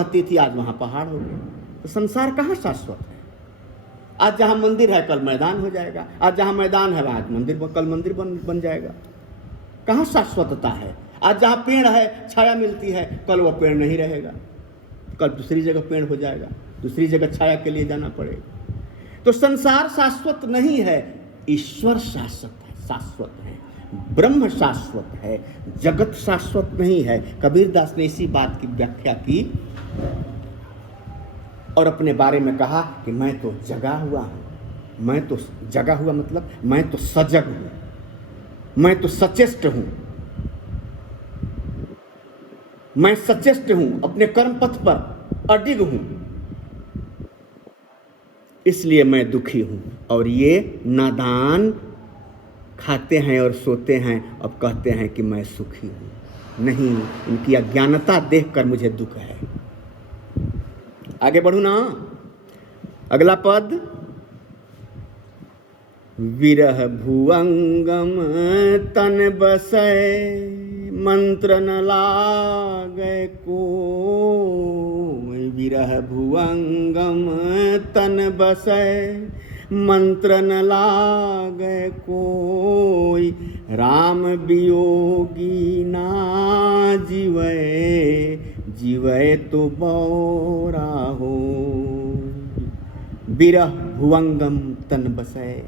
आती थी, आज वहां पहाड़ हो गया। तो संसार कहाँ शाश्वत है? आज जहां मंदिर है कल मैदान हो जाएगा, आज जहां मैदान है आज मंदिर, कल मंदिर बन जाएगा। कहाँ शाश्वतता है? आज जहां पेड़ है छाया मिलती है, कल वो पेड़ नहीं रहेगा, कल दूसरी जगह पेड़ हो जाएगा, दूसरी जगह छाया के लिए जाना पड़ेगा। तो संसार शाश्वत नहीं है, ईश्वर शाश्वत है, ब्रह्म शाश्वत है, जगत शाश्वत नहीं है। कबीरदास ने इसी बात की व्याख्या की और अपने बारे में कहा कि मैं तो जगा हुआ हूं। मैं तो जगा हुआ मतलब मैं तो सजग हूं, मैं तो सचेष्ट हूं, मैं सचेष्ट हूं, अपने कर्म पथ पर अडिग हूं, इसलिए मैं दुखी हूं। और ये नादान खाते हैं और सोते हैं, अब कहते हैं कि मैं सुखी हूं। नहीं, इनकी अज्ञानता देखकर मुझे दुख है। आगे बढ़ू ना, अगला पद। विरह भुअंगम तन बसै, मंत्र न लागे को। विरह भुअंगम तन बसै, मंत्र न लागे कोई। राम वियोगी ना जीवै, जीवै तो बौरा हो। विरह भुवंगम तन बसै,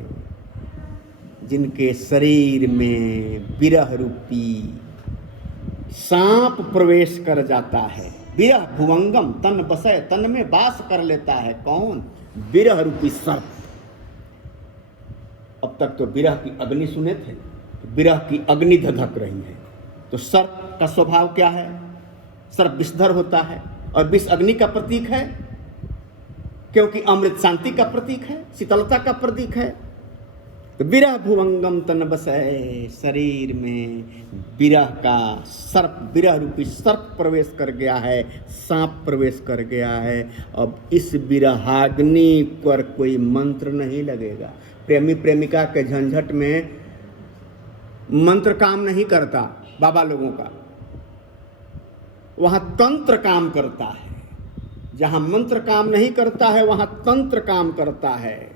जिनके शरीर में विरह रूपी सांप प्रवेश कर जाता है। विरह भुवंगम तन बसै, तन में वास कर लेता है कौन? विरह रूपी सर्प। अब तक तो विरह की अग्नि सुने थे, विरह की अग्नि धधक रही है। तो सर्प का स्वभाव क्या है? सर्प विषधर होता है और विष अग्नि का प्रतीक है, क्योंकि अमृत शांति का प्रतीक है, शीतलता का प्रतीक है। तो विरह भुवंगम तन बसै, शरीर में विरह का सर्प, विरह रूपी सर्प प्रवेश कर गया है, सांप प्रवेश कर गया है। अब इस विरहाग्नि पर कोई मंत्र नहीं लगेगा। प्रेमी प्रेमिका के झंझट में मंत्र काम नहीं करता बाबा लोगों का, वहां तंत्र काम करता है। जहां मंत्र काम नहीं करता है वहां तंत्र काम करता है।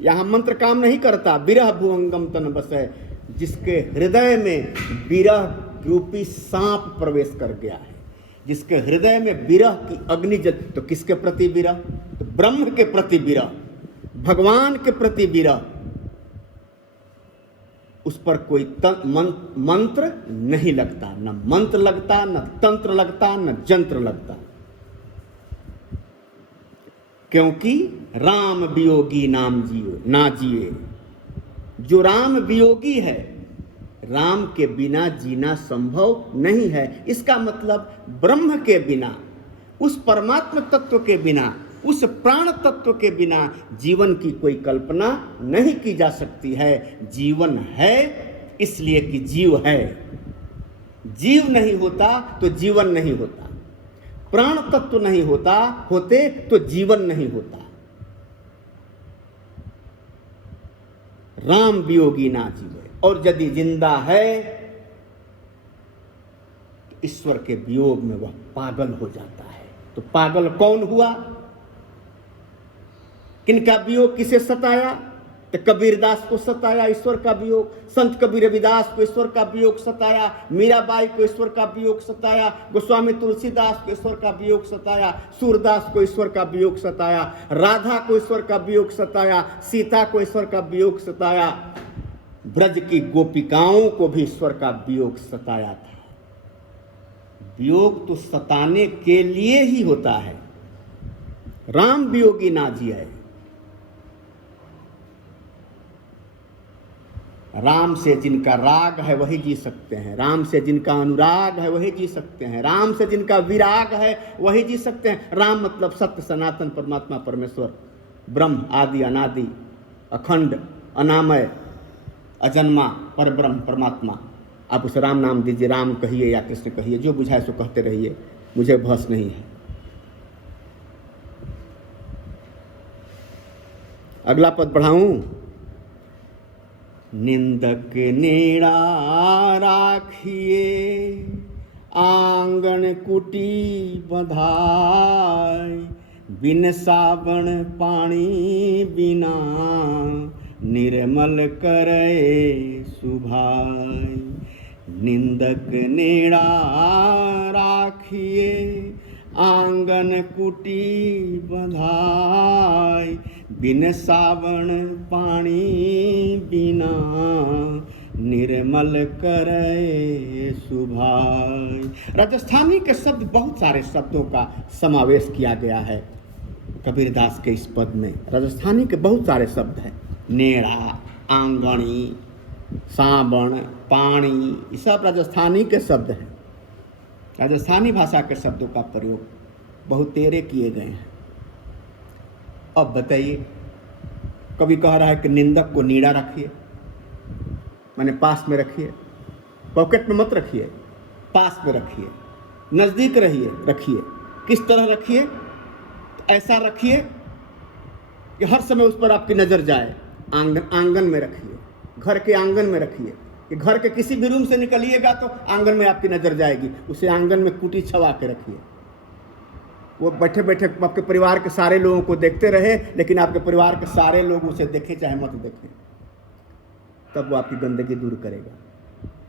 यहां मंत्र काम नहीं करता। विरह भुवंगम तन बसै, जिसके हृदय में विरह रूपी सांप प्रवेश कर गया है, जिसके हृदय में विरह की अग्नि तो किसके प्रति विरह? तो ब्रह्म के प्रति विरह, भगवान के प्रति विरह। उस पर कोई मंत्र नहीं लगता, न मंत्र लगता, न तंत्र लगता, न जंत्र लगता, क्योंकि राम वियोगी नाम जियो ना जिए। जो राम वियोगी है, राम के बिना जीना संभव नहीं है। इसका मतलब ब्रह्म के बिना, उस परमात्मा तत्व के बिना, उस प्राण तत्व के बिना जीवन की कोई कल्पना नहीं की जा सकती है। जीवन है इसलिए कि जीव है। जीव नहीं होता तो जीवन नहीं होता, प्राण तत्व नहीं होते तो जीवन नहीं होता। राम वियोगी ना जीवे, और यदि जिंदा है तो ईश्वर के वियोग में वह पागल हो जाता है। तो पागल कौन हुआ? किनका वियोग किसे सताया? तो कबीरदास को सताया ईश्वर का वियोग, संत कबीर रविदास को ईश्वर का वियोग सताया, मीराबाई को ईश्वर का वियोग सताया, गोस्वामी तुलसीदास को ईश्वर का वियोग सताया, सूरदास को ईश्वर का वियोग सताया, राधा को ईश्वर का वियोग सताया, सीता को ईश्वर का वियोग सताया, ब्रज की गोपिकाओं को भी ईश्वर का वियोग सताया था। वियोग तो सताने के लिए ही होता है। राम वियोगी ना जिए। राम से जिनका राग है वही जी सकते हैं, राम से जिनका अनुराग है वही जी सकते हैं, राम से जिनका विराग है वही जी सकते हैं। राम मतलब सत्य सनातन परमात्मा परमेश्वर, ब्रह्म, आदि अनादि, अखंड, अनामय, अजन्मा परब्रह्म परमात्मा। आप उसे राम नाम दीजिए, राम कहिए या कृष्ण कहिए, जो बुझाए सो कहते रहिए, मुझे भस नहीं है। अगला पद पढ़ाऊं। निंदक नेड़ा राखिए, आंगन कुटी बधाई, बिन साबन पानी बिना, निर्मल करे सुभाई। निंदक नेड़ा राखिए, आंगन कुटी बधाई, बिन साबन पानी बिना, निर्मल करे सुभाई। राजस्थानी के शब्द, बहुत सारे शब्दों का समावेश किया गया है कबीरदास के इस पद में। राजस्थानी के बहुत सारे शब्द हैं, नेड़ा, आंगणी, साबण, पानी, ये सब राजस्थानी के शब्द हैं। राजस्थानी भाषा के शब्दों का प्रयोग बहुत तेरे किए गए हैं। अब बताइए, कभी कह रहा है कि निंदक को नीड़ा रखिए, माने पास में रखिए, पॉकेट में मत रखिए, पास में रखिए, नज़दीक रखिए। किस तरह रखिए? तो ऐसा रखिए कि हर समय उस पर आपकी नज़र जाए। आंगन में रखिए, घर के आंगन में रखिए, कि घर के किसी भी रूम से निकलिएगा तो आंगन में आपकी नज़र जाएगी। उसे आंगन में कुटी छवा के रखिए। वो बैठे बैठे आपके परिवार के सारे लोगों को देखते रहे, लेकिन आपके परिवार के सारे लोग उसे देखें चाहे मत देखें, तब वो आपकी गंदगी दूर करेगा,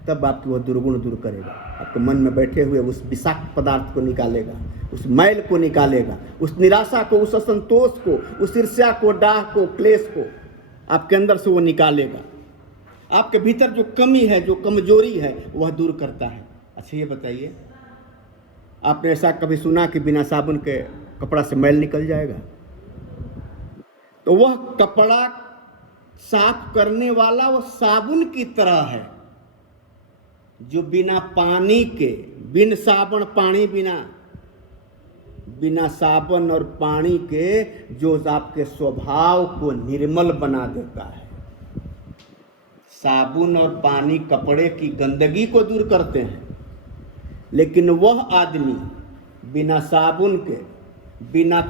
तब आपकी वह दुर्गुण दूर करेगा। आपके मन में बैठे हुए उस विषाक्त पदार्थ को निकालेगा, उस मैल को निकालेगा, उस निराशा को, उस असंतोष को, उस ईर्ष्या को, डाह को, क्लेश को आपके अंदर से वो निकालेगा। आपके भीतर जो कमी है, जो कमजोरी है, वह दूर करता है। अच्छा ये बताइए, आपने ऐसा कभी सुना कि बिना साबुन के कपड़ा से मैल निकल जाएगा? तो वह कपड़ा साफ करने वाला वो साबुन की तरह है, जो बिना पानी के, बिन साबुन पानी बिना साबुन और पानी के, जो आपके स्वभाव को निर्मल बना देता है। साबुन और पानी कपड़े की गंदगी को दूर करते हैं, लेकिन वह आदमी बिना साबुन के, बिना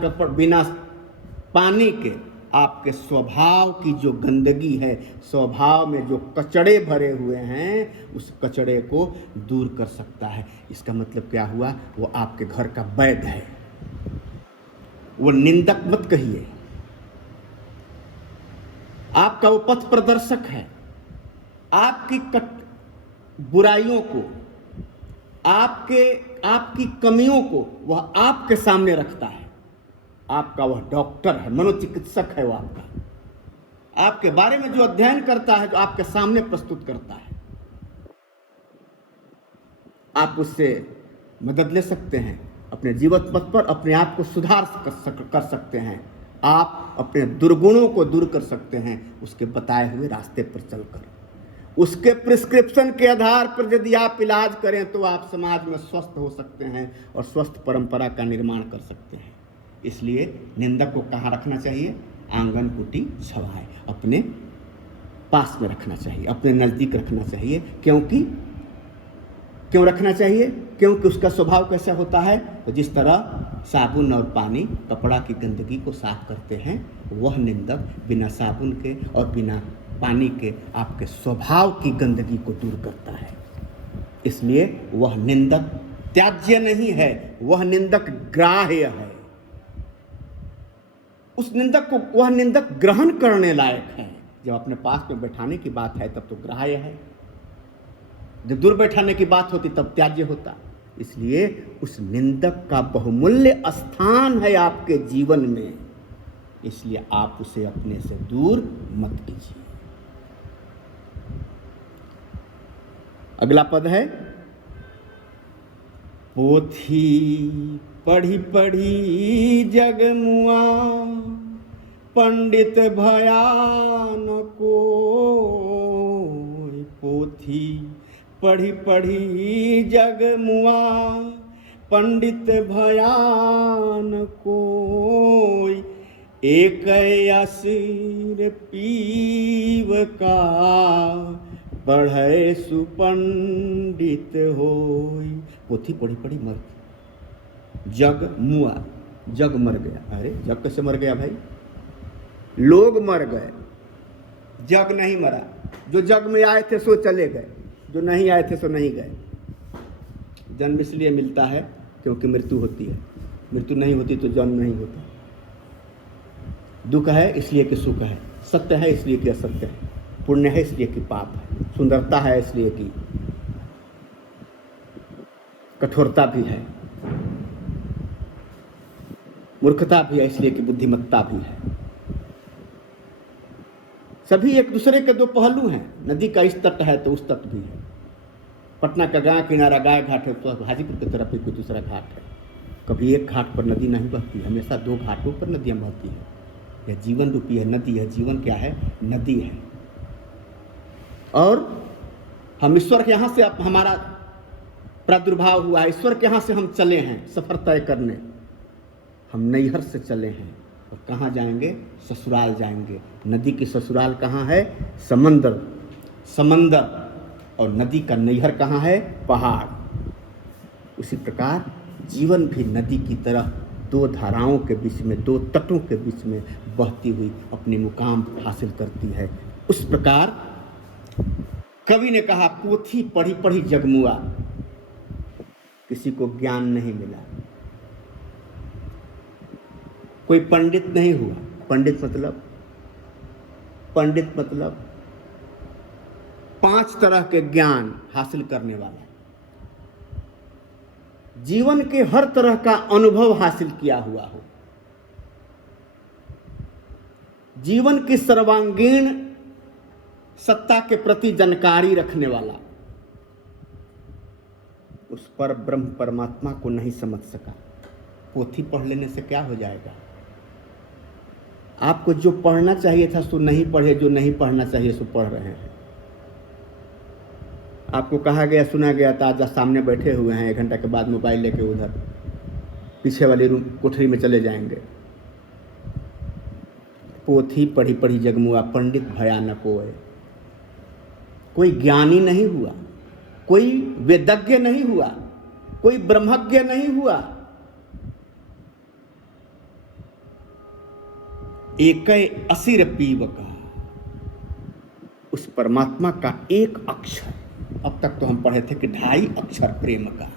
पानी के आपके स्वभाव की जो गंदगी है, स्वभाव में जो कचड़े भरे हुए हैं, उस कचड़े को दूर कर सकता है। इसका मतलब क्या हुआ? वो आपके घर का वैद्य है। वो निंदक मत कहिए, आपका वो पथ प्रदर्शक है। आपकी बुराइयों को, आपकी कमियों को वह आपके सामने रखता है। आपका वह डॉक्टर है, मनोचिकित्सक है। वो आपके बारे में जो अध्ययन करता है, जो आपके सामने प्रस्तुत करता है, आप उससे मदद ले सकते हैं। अपने जीवन पथ पर अपने आप को सुधार कर सकते हैं। आप अपने दुर्गुणों को दूर कर सकते हैं, उसके बताए हुए रास्ते पर चलकर। उसके प्रिस्क्रिप्शन के आधार पर यदि आप इलाज करें तो आप समाज में स्वस्थ हो सकते हैं और स्वस्थ परंपरा का निर्माण कर सकते हैं। इसलिए निंदक को कहाँ रखना चाहिए? आंगन कुटी छवाए, अपने पास में रखना चाहिए, अपने नज़दीक रखना चाहिए। क्यों रखना चाहिए? क्योंकि उसका स्वभाव कैसा होता है? तो जिस तरह साबुन और पानी कपड़ा की गंदगी को साफ करते हैं, वह निंदक बिना साबुन के और बिना पानी के आपके स्वभाव की गंदगी को दूर करता है। इसलिए वह निंदक त्याज्य नहीं है, वह निंदक ग्राह्य है। उस निंदक को वह निंदक ग्रहण करने लायक है। जब अपने पास में बैठाने की बात है तब तो ग्राह्य है, जब दूर बैठाने की बात होती तब त्याज्य होता। इसलिए उस निंदक का बहुमूल्य स्थान है आपके जीवन में, इसलिए आप उसे अपने से दूर मत कीजिए। अगला पद है, पोथी पढ़ी पढ़ी जग मुआ, पंडित भयान कोई। पोथी पढ़ी पढ़ी जग मुआ, पंडित भयान कोई। एक असीर पीव का, पढ़े सुपंडित होई। पोथी पढ़ी पढ़ी मर गई, जग मुआ, जग मर गया। अरे जग कैसे मर गया भाई? लोग मर गए, जग नहीं मरा। जो जग में आए थे सो चले गए, जो नहीं आए थे सो नहीं गए। जन्म इसलिए मिलता है क्योंकि मृत्यु होती है, मृत्यु नहीं होती तो जन्म नहीं होता। दुख है इसलिए कि सुख है, सत्य है इसलिए कि असत्य है, पुण्य है इसलिए कि पाप है, सुंदरता है इसलिए कि कठोरता भी है, मूर्खता भी है इसलिए कि बुद्धिमत्ता भी है। सभी एक दूसरे के दो पहलू हैं। नदी का इस तट है तो उस तट भी है। पटना का गांव किनारा गाय घाट है तो हाजीपुर की तरफ भी कोई दूसरा घाट है। कभी एक घाट पर नदी नहीं बहती, हमेशा दो घाटों पर नदियां बहती हैं। यह जीवन रूपी है नदी है। जीवन क्या है? नदी है। और हम ईश्वर के यहाँ से हमारा प्रादुर्भाव हुआ है, ईश्वर के यहाँ से हम चले हैं सफर तय करने। हम नैहर से चले हैं और कहाँ जाएंगे? ससुराल जाएंगे। नदी की ससुराल कहाँ है? समंदर। समंदर और नदी का नैहर कहाँ है? पहाड़। उसी प्रकार जीवन भी नदी की तरह दो धाराओं के बीच में, दो तटों के बीच में बहती हुई अपनी मुकाम हासिल करती है। उस प्रकार कवि ने कहा, पोथी पढ़ी पढ़ी जगमुआ, किसी को ज्ञान नहीं मिला। कोई पंडित नहीं हुआ। पंडित मतलब 5 तरह के ज्ञान हासिल करने वाला, जीवन के हर तरह का अनुभव हासिल किया हुआ हो, जीवन की सर्वांगीण सत्ता के प्रति जानकारी रखने वाला, उस पर ब्रह्म परमात्मा को नहीं समझ सका। पोथी पढ़ लेने से क्या हो जाएगा? आपको जो पढ़ना चाहिए था सो नहीं पढ़े, जो नहीं पढ़ना चाहिए सो पढ़ रहे हैं। आपको कहा गया, सुना गया था, आज सामने बैठे हुए हैं, 1 घंटा के बाद मोबाइल लेके उधर पीछे वाली रूम कोठरी में चले जाएंगे। पोथी पढ़ी पढ़ी जगमुआ, पंडित भयानक होए। कोई ज्ञानी नहीं हुआ, कोई वेदज्ञ नहीं हुआ, कोई ब्रह्मज्ञ नहीं हुआ। एकै असिर पीवका, उस परमात्मा का एक अक्षर। अब तक तो हम पढ़े थे कि 2.5 अक्षर प्रेम का।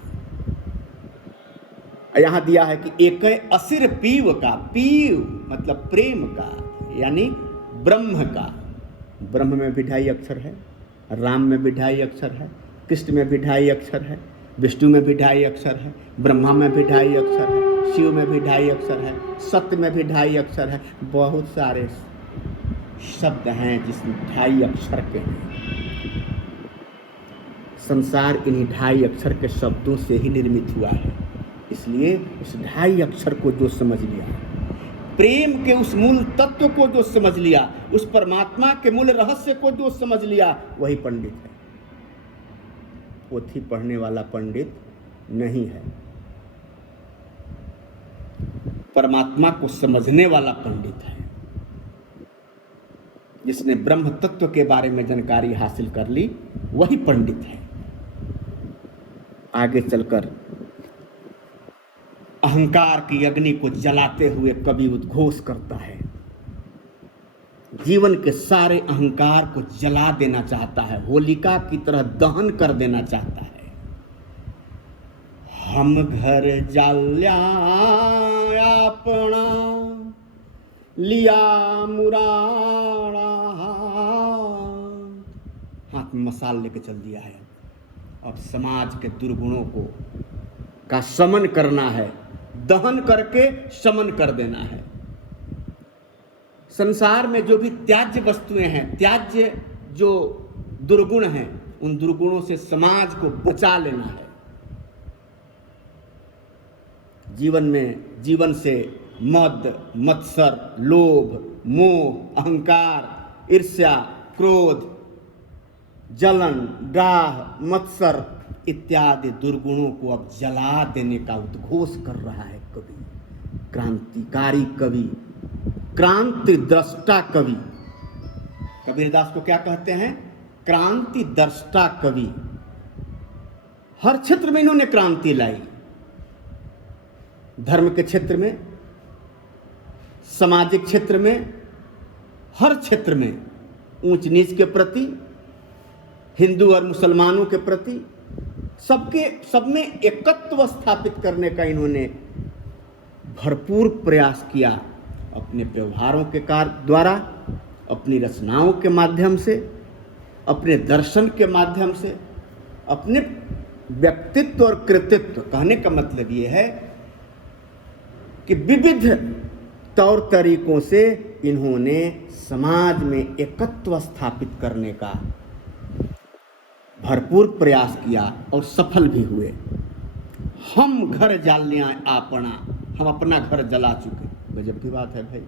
यहां दिया है कि एकै असिर पीव का। पीव मतलब प्रेम का, यानी ब्रह्म का। ब्रह्म में भी 2.5 अक्षर है, राम में भी 2.5 अक्षर है, कृष्ण में भी 2.5 अक्षर है, विष्णु में भी 2.5 अक्षर है, ब्रह्मा में भी 2.5 अक्षर है, शिव में भी 2.5 अक्षर है, सत्य में भी 2.5 अक्षर है। बहुत सारे शब्द हैं जिसमें 2.5 अक्षर के हैं। संसार इन्हीं 2.5 अक्षर के शब्दों से ही निर्मित हुआ है। इसलिए उस 2.5 अक्षर को जो समझ लिया, प्रेम के उस मूल तत्व को जो समझ लिया, उस परमात्मा के मूल रहस्य को जो समझ लिया, वही पंडित है। पोथी पढ़ने वाला पंडित नहीं है, परमात्मा को समझने वाला पंडित है। जिसने ब्रह्म तत्व के बारे में जानकारी हासिल कर ली, वही पंडित है। आगे चलकर अहंकार की अग्नि को जलाते हुए कवि उद्घोष करता है। जीवन के सारे अहंकार को जला देना चाहता है, होलिका की तरह दहन कर देना चाहता है। हम घर जाल्या अपना लिया मुराड़ा, हाथ में मसाल लेके चल दिया है। अब समाज के दुर्गुणों को का शमन करना है, दहन करके शमन कर देना है। संसार में जो भी त्याज्य वस्तुएं हैं, त्याज्य जो दुर्गुण हैं, उन दुर्गुणों से समाज को बचा लेना है। जीवन से मद, मत्सर, लोभ, मोह, अहंकार, ईर्ष्या, क्रोध, जलन, गाह, मत्सर इत्यादि दुर्गुणों को अब जला देने का उद्घोष कर रहा है कवि। क्रांतिकारी कवि, क्रांति दृष्टा कवि। कबीरदास को क्या कहते हैं? क्रांति दृष्टा कवि। हर क्षेत्र में इन्होंने क्रांति लाई। धर्म के क्षेत्र में, सामाजिक क्षेत्र में, हर क्षेत्र में ऊंच नीच के प्रति, हिंदू और मुसलमानों के प्रति, सब में एकत्व स्थापित करने का इन्होंने भरपूर प्रयास किया। अपने व्यवहारों के कार्य द्वारा, अपनी रचनाओं के माध्यम से, अपने दर्शन के माध्यम से, अपने व्यक्तित्व और कृतित्व। कहने का मतलब ये है कि विविध तौर तरीकों से इन्होंने समाज में एकत्व स्थापित करने का भरपूर प्रयास किया और सफल भी हुए। हम घर जालियां आपना, हम अपना घर जला चुके। गजब की बात है भाई,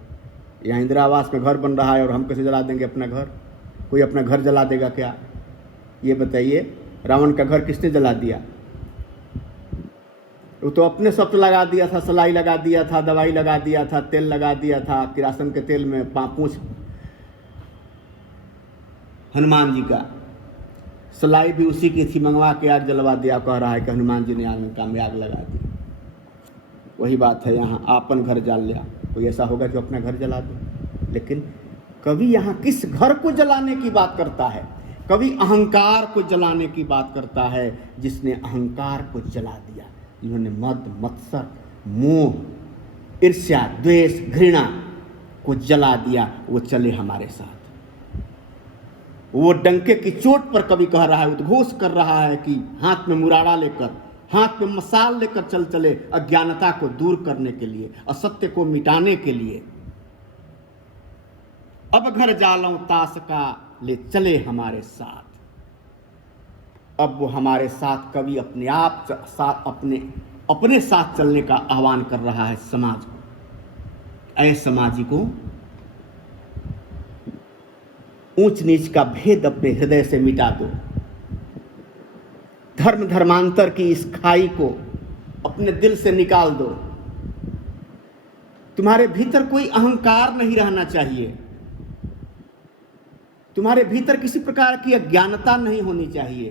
यहाँ इंदिरा आवास में घर बन रहा है और हम कैसे जला देंगे अपना घर? कोई अपना घर जला देगा क्या? ये बताइए, रावण का घर किसने जला दिया? वो तो अपने शब्द लगा दिया था, सलाई लगा दिया था, दवाई लगा दिया था, तेल लगा दिया था, किरासन के तेल में पूंछ हनुमान जी का सलाई भी उसी की थी, मंगवा के आग जलवा दिया। कह रहा है कि हनुमान जी ने आग में काम में आग लगा दी। वही बात है यहाँ, आपन घर जल लिया। कोई ऐसा होगा जो अपना घर जला दे? लेकिन कवि यहाँ किस घर को जलाने की बात करता है? कवि अहंकार को जलाने की बात करता है, जिसने अहंकार को जला दिया। इन्होंने मद, मत्सर, मोह, ईर्ष्या, द्वेष, घृणा को जला दिया। वो चले हमारे साथ। वो डंके की चोट पर कवि कह रहा है, उद्घोष कर रहा है कि हाथ में मुराड़ा लेकर, हाथ में मसाल लेकर चल चले अज्ञानता को दूर करने के लिए, असत्य को मिटाने के लिए। अब घर जालऊं ताश का, ले चले हमारे साथ। अब वो हमारे साथ, कवि अपने आप साथ, अपने साथ चलने का आह्वान कर रहा है समाज को। ऐ समाजी को, ऊंच नीच का भेद अपने हृदय से मिटा दो। धर्म धर्मांतर की इस खाई को अपने दिल से निकाल दो। तुम्हारे भीतर कोई अहंकार नहीं रहना चाहिए। तुम्हारे भीतर किसी प्रकार की अज्ञानता नहीं होनी चाहिए।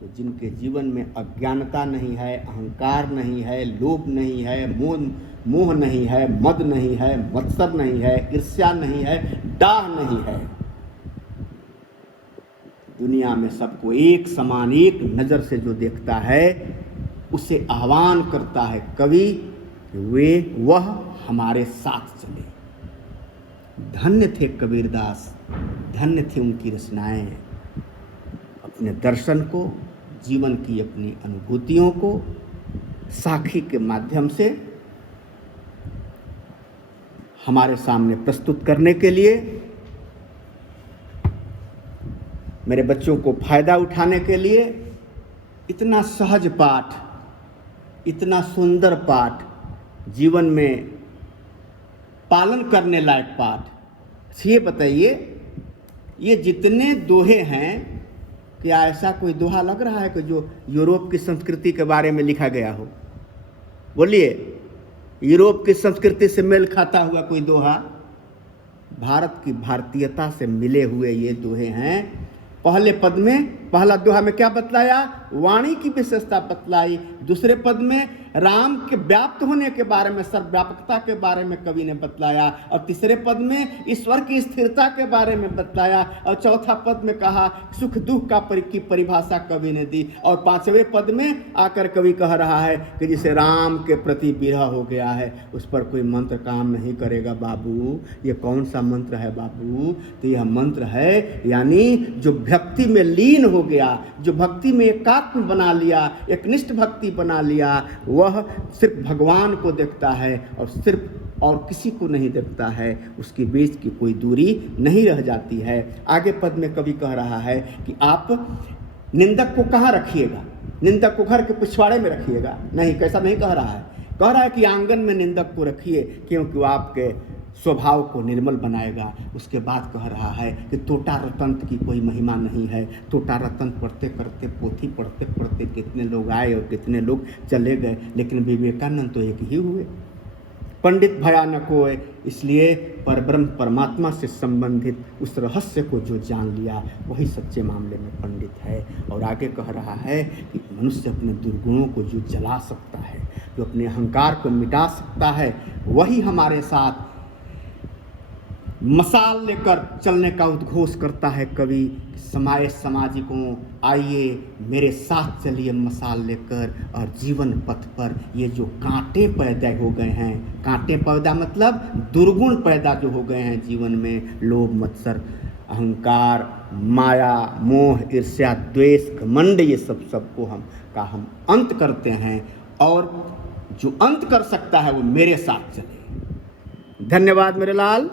तो जिनके जीवन में अज्ञानता नहीं है, अहंकार नहीं है, लोभ नहीं है, मोह नहीं है, मद नहीं है, मत्सर नहीं है, ईर्ष्या नहीं है, डाह नहीं है, दुनिया में सबको एक समान, एक नज़र से जो देखता है, उसे आह्वान करता है कवि कि वह हमारे साथ चले। धन्य थे कबीरदास, धन्य थे उनकी रचनाएं। अपने दर्शन को, जीवन की अपनी अनुभूतियों को साखी के माध्यम से हमारे सामने प्रस्तुत करने के लिए, मेरे बच्चों को फायदा उठाने के लिए इतना सहज पाठ, इतना सुंदर पाठ, जीवन में पालन करने लायक पाठ। ये बताइए, ये जितने दोहे हैं, क्या ऐसा कोई दोहा लग रहा है कि जो यूरोप की संस्कृति के बारे में लिखा गया हो? बोलिए, यूरोप की संस्कृति से मेल खाता हुआ कोई दोहा? भारत की भारतीयता से मिले हुए ये दोहे हैं। पहले पद में, पहला दोहा में क्या बतलाया? वाणी की विशेषता बतलाई। दूसरे पद में राम के व्याप्त होने के बारे में, सर्वव्यापकता के बारे में कवि ने बतलाया। और तीसरे पद में ईश्वर की स्थिरता के बारे में बतलाया। और चौथा पद में कहा सुख दुख की परिभाषा कवि ने दी। और पांचवें पद में आकर कवि कह रहा है कि जिसे राम के प्रति विरह हो गया है, उस पर कोई मंत्र काम नहीं करेगा बाबू। ये कौन सा मंत्र है बाबू? तो यह मंत्र है, यानी जो भक्ति में लीन हो गया, जो भक्ति में एकात्म बना लिया, एकनिष्ठ भक्ति बना लिया, वह सिर्फ भगवान को देखता है और सिर्फ और किसी को नहीं देखता है। उसके बीच की कोई दूरी नहीं रह जाती है। आगे पद में कवि कह रहा है कि आप निंदक को कहाँ रखिएगा? निंदक को घर के पिछवाड़े में रखिएगा? नहीं, कैसा नहीं कह रहा है। कह रहा है कि आंगन में निंदक को रखिए, क्योंकि वो आपके स्वभाव को निर्मल बनाएगा। उसके बाद कह रहा है कि टोटा रतंत की कोई महिमा नहीं है। टोटा रतंत पढ़ते करते, पोथी पढ़ते पढ़ते कितने लोग आए और कितने लोग चले गए, लेकिन विवेकानंद तो एक ही हुए। पंडित भयानक होए, इसलिए परब्रह्म परमात्मा से संबंधित उस रहस्य को जो जान लिया, वही सच्चे मामले में पंडित है। और आगे कह रहा है कि मनुष्य अपने दुर्गुणों को जो जला सकता है, जो अपने अहंकार को मिटा सकता है, वही हमारे साथ मशाल लेकर चलने का उद्घोष करता है कवि। समाज सामाजिकों, आइए मेरे साथ चलिए मशाल लेकर, और जीवन पथ पर ये जो कांटे पैदा हो गए हैं, कांटे पैदा मतलब दुर्गुण पैदा जो हो गए हैं जीवन में, लोभ, मत्सर, अहंकार, माया, मोह, ईर्ष्या, द्वेष, घमंड, ये सबको हम अंत करते हैं, और जो अंत कर सकता है वो मेरे साथ चले। धन्यवाद मेरे लाल।